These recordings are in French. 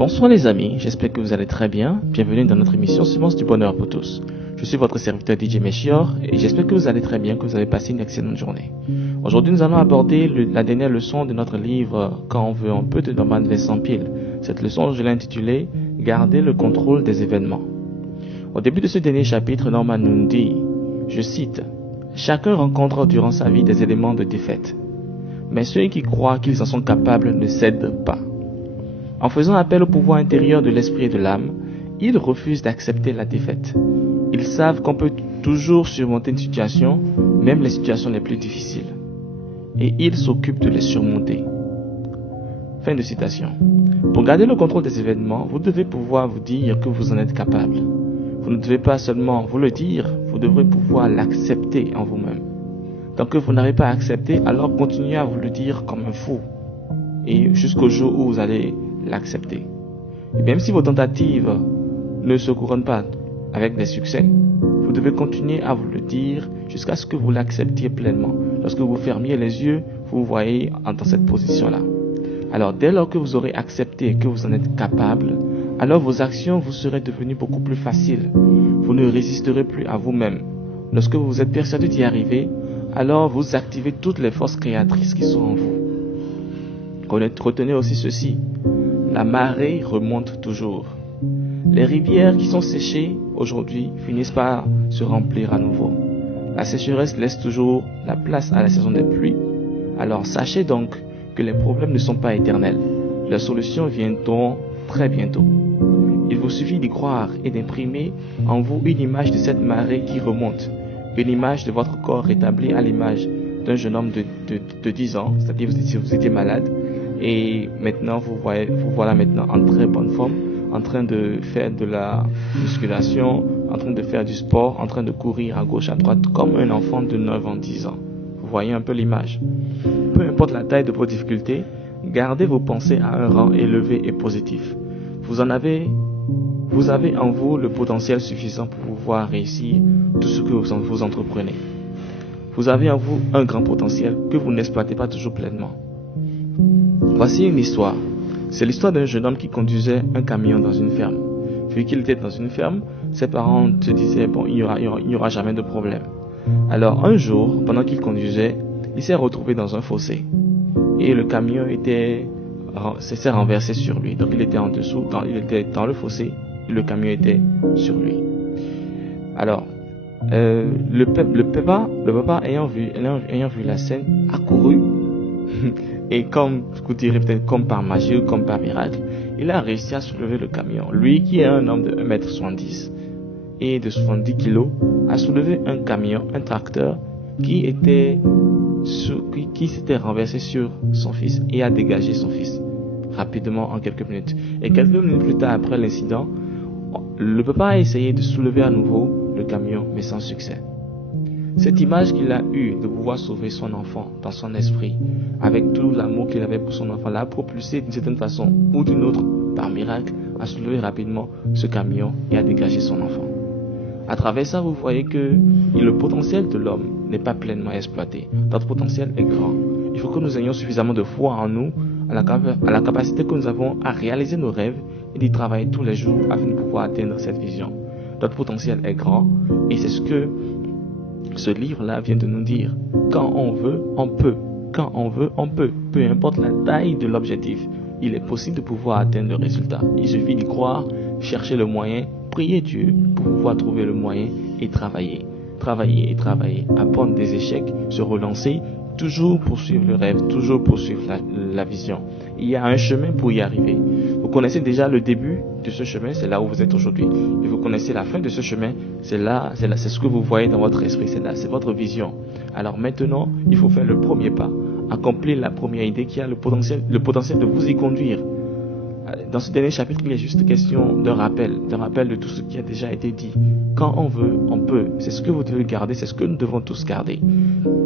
Bonsoir les amis, j'espère que vous allez très bien. Bienvenue dans notre émission Semence du bonheur pour tous. Je suis votre serviteur DJ Mechior et j'espère que vous allez très bien, que vous avez passé une excellente journée. Aujourd'hui, nous allons aborder la dernière leçon de notre livre Quand on veut un peu de Norman Vincent Peale. Cette leçon, je l'ai intitulée Garder le contrôle des événements. Au début de ce dernier chapitre, Norman nous dit, je cite, chacun rencontre durant sa vie des éléments de défaite. Mais ceux qui croient qu'ils en sont capables ne cèdent pas. En faisant appel au pouvoir intérieur de l'esprit et de l'âme, ils refusent d'accepter la défaite. Ils savent qu'on peut toujours surmonter une situation, même les situations les plus difficiles. Et ils s'occupent de les surmonter. Fin de citation. Pour garder le contrôle des événements, vous devez pouvoir vous dire que vous en êtes capable. Vous ne devez pas seulement vous le dire, vous devrez pouvoir l'accepter en vous-même. Tant que vous n'arrivez pas à accepter, alors continuez à vous le dire comme un fou. Et jusqu'au jour où vous allez l'accepter. Et même si vos tentatives ne se couronnent pas avec des succès, vous devez continuer à vous le dire jusqu'à ce que vous l'acceptiez pleinement. Lorsque vous fermiez les yeux, vous vous voyez dans cette position-là. Alors dès lors que vous aurez accepté que vous en êtes capable, alors vos actions vous seraient devenues beaucoup plus faciles. Vous ne résisterez plus à vous-même. Lorsque vous êtes persuadé d'y arriver, alors vous activez toutes les forces créatrices qui sont en vous. Retenez aussi ceci. La marée remonte toujours. Les rivières qui sont séchées aujourd'hui finissent par se remplir à nouveau. La sécheresse laisse toujours la place à la saison des pluies. Alors sachez donc que les problèmes ne sont pas éternels. Les solutions viendront très bientôt. Il vous suffit d'y croire et d'imprimer en vous une image de cette marée qui remonte. Une image de votre corps rétabli à l'image d'un jeune homme de 10 ans, c'est-à-dire vous étiez malade. Et maintenant, vous voilà maintenant en très bonne forme, en train de faire de la musculation, en train de faire du sport, en train de courir à gauche, à droite, comme un enfant de 9 ans, 10 ans. Vous voyez un peu l'image. Peu importe la taille de vos difficultés, gardez vos pensées à un rang élevé et positif. Vous avez en vous le potentiel suffisant pour pouvoir réussir tout ce que vous entreprenez. Vous avez en vous un grand potentiel que vous n'exploitez pas toujours pleinement. Voici une histoire. C'est l'histoire d'un jeune homme qui conduisait un camion dans une ferme. Vu qu'il était dans une ferme, ses parents se disaient, bon, il n'y aura jamais de problème. Alors un jour, pendant qu'il conduisait, il s'est retrouvé dans un fossé. Et le camion s'est renversé sur lui. Donc il était en dessous, il était dans le fossé, et le camion était sur lui. Alors, le papa ayant vu la scène, a couru. Et comme vous direz peut-être comme par magie ou comme par miracle, il a réussi à soulever le camion. Lui qui est un homme de 1m70 et de 70 kg, a soulevé un camion, un tracteur qui s'était renversé sur son fils et a dégagé son fils rapidement en quelques minutes. Et quelques minutes plus tard après l'incident, le papa a essayé de soulever à nouveau le camion mais sans succès. Cette image qu'il a eue de pouvoir sauver son enfant dans son esprit, avec tout l'amour qu'il avait pour son enfant, l'a propulsé d'une certaine façon ou d'une autre, par miracle, à soulever rapidement ce camion et à dégager son enfant. À travers ça, vous voyez que le potentiel de l'homme n'est pas pleinement exploité. Notre potentiel est grand. Il faut que nous ayons suffisamment de foi en nous, à la capacité que nous avons à réaliser nos rêves et d'y travailler tous les jours afin de pouvoir atteindre cette vision. Notre potentiel est grand et c'est ce que ce livre-là vient de nous dire. Quand on veut, on peut. Quand on veut, on peut. Peu importe la taille de l'objectif, il est possible de pouvoir atteindre le résultat. Il suffit d'y croire, chercher le moyen, prier Dieu pour pouvoir trouver le moyen et travailler. Travailler et travailler, apprendre des échecs, se relancer, toujours poursuivre le rêve, toujours poursuivre la vision. Il y a un chemin pour y arriver. Vous connaissez déjà le début de ce chemin, c'est là où vous êtes aujourd'hui. Et vous connaissez la fin de ce chemin, c'est ce que vous voyez dans votre esprit, c'est votre vision. Alors maintenant, il faut faire le premier pas, accomplir la première idée qui a le potentiel de vous y conduire. Dans ce dernier chapitre, il est juste question d'un rappel de tout ce qui a déjà été dit. Quand on veut, on peut. C'est ce que vous devez garder, c'est ce que nous devons tous garder.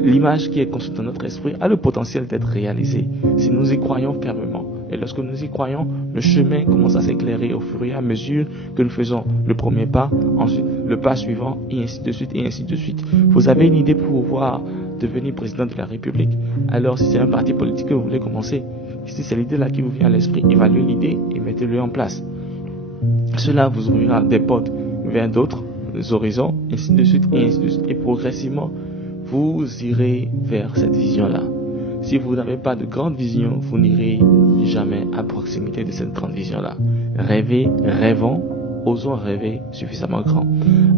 L'image qui est construite dans notre esprit a le potentiel d'être réalisée si nous y croyons fermement. Et lorsque nous y croyons, le chemin commence à s'éclairer au fur et à mesure que nous faisons le premier pas, ensuite le pas suivant, et ainsi de suite, et ainsi de suite. Vous avez une idée pour pouvoir devenir président de la République. Alors si c'est un parti politique que vous voulez commencer, Si c'est l'idée-là qui vous vient à l'esprit, évaluez l'idée et mettez-le en place. Cela vous ouvrira des portes vers d'autres horizons, ainsi de suite, et ainsi de suite. Et progressivement, vous irez vers cette vision-là. Si vous n'avez pas de grande vision, vous n'irez jamais à proximité de cette grande vision-là. Rêvons, osons rêver suffisamment grand.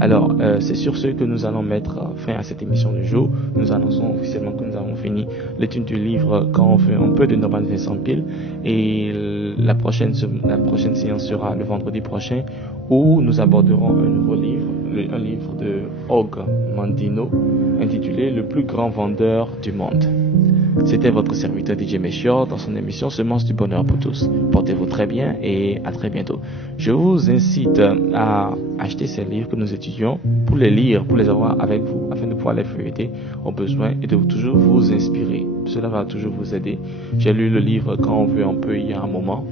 Alors, c'est sur ce que nous allons mettre fin à cette émission du jour. Nous annonçons officiellement que nous avons fini l'étude du livre Quand on fait un peu de Norman Vincent Peale. Et la prochaine séance sera le vendredi prochain, où nous aborderons un nouveau livre, un livre de Og Mandino, intitulé Le plus grand vendeur du monde. C'était votre serviteur DJ Melchior dans son émission Semences du bonheur pour tous. Portez-vous très bien et à très bientôt. Je vous incite à acheter ces livres que nous étudions pour les lire, pour les avoir avec vous, afin de pouvoir les feuilleter au besoin et de toujours vous inspirer. Cela va toujours vous aider. J'ai lu le livre Quand on veut un peu il y a un moment.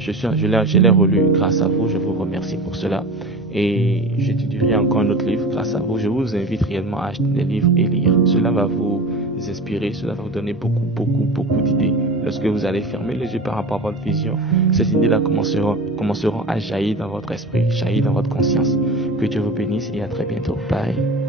Je l'ai relu grâce à vous. Je vous remercie pour cela. Et j'étudierai encore un autre livre grâce à vous. Je vous invite réellement à acheter des livres et lire. Cela va vous inspirer, cela va vous donner beaucoup d'idées. Lorsque vous allez fermer les yeux par rapport à votre vision, ces idées-là commenceront à jaillir dans votre esprit, jaillir dans votre conscience. Que Dieu vous bénisse et à très bientôt. Bye.